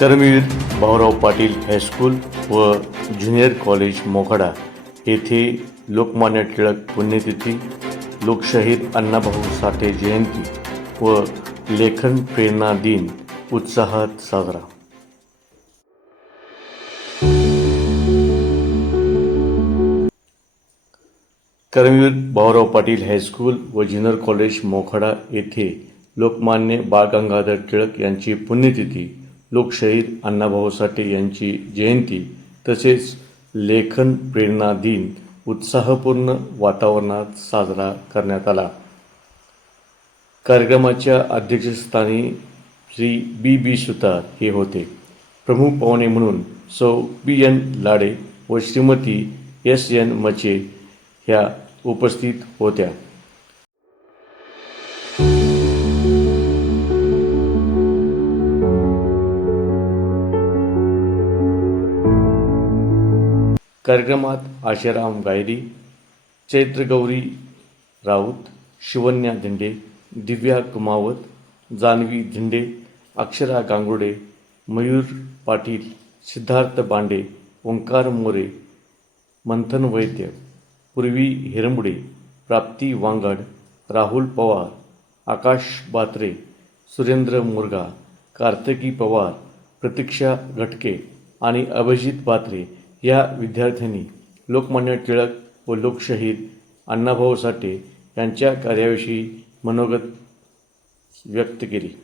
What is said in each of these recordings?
Karmaveer Bhaurao Patil high school व junior college Mokhada येथे लोकमान्य टिळक पुण्यतिथी, लोकशाहीर अण्णाभाऊ साठे जयंती व लेखन प्रेरणा दिन उत्साहात साजरा. कर्मवीर भाऊराव पाटील हायस्कूल व ज्युनियर कॉलेज मोखाडा येथे लोकमान्य बाळ गंगाधर टिळक यांची पुण्यतिथी, लोकशाहीर अण्णाभाऊ साठे यांची जयंती तसेच लेखन प्रेरणा दिन उत्साहपूर्ण वातावरणात साजरा करण्यात आला. कार्यक्रमाच्या अध्यक्षस्थानी श्री बी सुतार हे होते. प्रमुख पाहुणे म्हणून सौ पी.एन. लाडे व श्रीमती एस.एन. मचे ह्या उपस्थित होत्या. कार्यक्रमात आशाराम गायरी, चैत्रगौरी राऊत, शिवन्या धिंडे, दिव्या कुमावत, जान्हवी धिंडे, अक्षरा गांगुर्डे, मयूर पाटील, सिद्धार्थ बांडे, ओंकार मोरे, मंथन वैद्य, पूर्वी हिरंबुडे, प्राप्ती वांगड, राहुल पवार, आकाश बात्रे, सुरेंद्र मुरगा, कार्तिकी पवार, प्रतीक्षा घटके आणि अभिजित बात्रे या विद्यार्थ्यांनी लोकमान्य टिळक व लोकशाहीर अण्णाभाऊ साठे यांच्या कार्याविषयी मनोगत व्यक्त केले.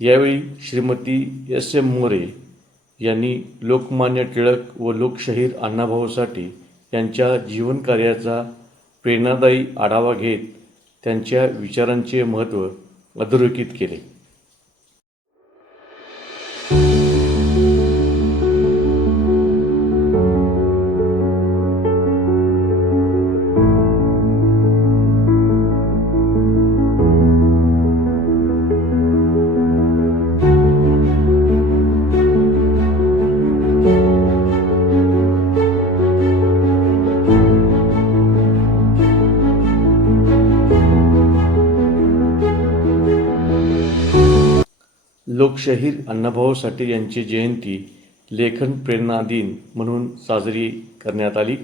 यावेळी श्रीमती एस.एम. मोरे यांनी लोकमान्य टिळक व लोकशाहीर अण्णाभाऊ साठे यांच्या जीवनकार्याचा प्रेरणादायी आढावा घेत त्यांच्या विचारांचे महत्त्व अधोरेखित केले. लोकशाहीर अण्णाभाऊ साठे यांची जयंती लेखन प्रेरणा दिन म्हणून साजरी करण्यात आली.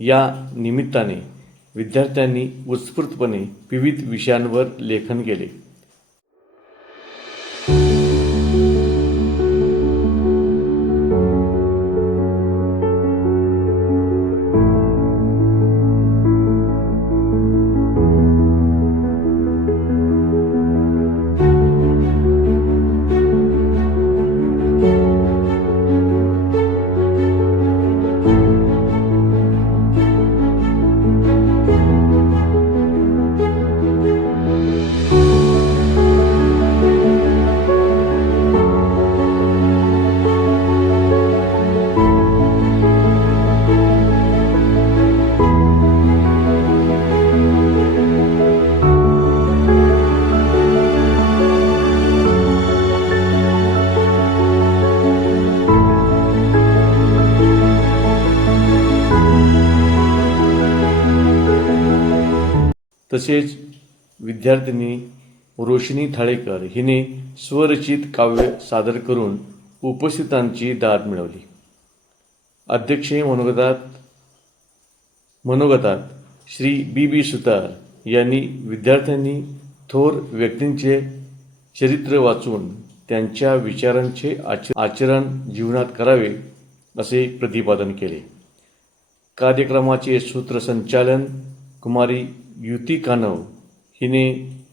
या निमित्ताने विद्यार्थ्यांनी उत्स्फूर्तपणे विविध विषयांवर लेखन केले. तसेच विद्यार्थिनी रोशनी थाळेकर हिने स्वरचित काव्य सादर करून उपस्थितांची दाद मिळवली. अध्यक्षीय मनोगतात श्री बी सुतार यांनी विद्यार्थ्यांनी थोर व्यक्तींचे चरित्र वाचून त्यांच्या विचारांचे आचरण जीवनात करावे असे प्रतिपादन केले. कार्यक्रमाचे सूत्रसंचालन कुमारी युती कानव हिने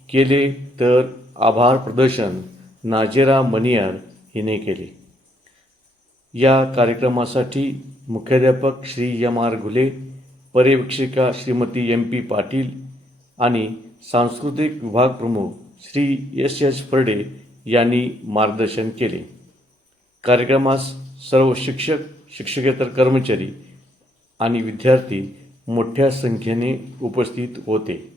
केले तर आभार प्रदर्शन नाजेरा मनियार हिने केले. या कार्यक्रमासाठी मुख्याध्यापक श्री M.R. घुले, पर्यवेक्षिका श्रीमती MP पाटील आणि सांस्कृतिक विभाग प्रमुख श्री S फरडे यांनी मार्गदर्शन केले. कार्यक्रमास सर्व शिक्षक, शिक्षकेतर कर्मचारी आणि विद्यार्थी मोठ्या संख्येने उपस्थित होते.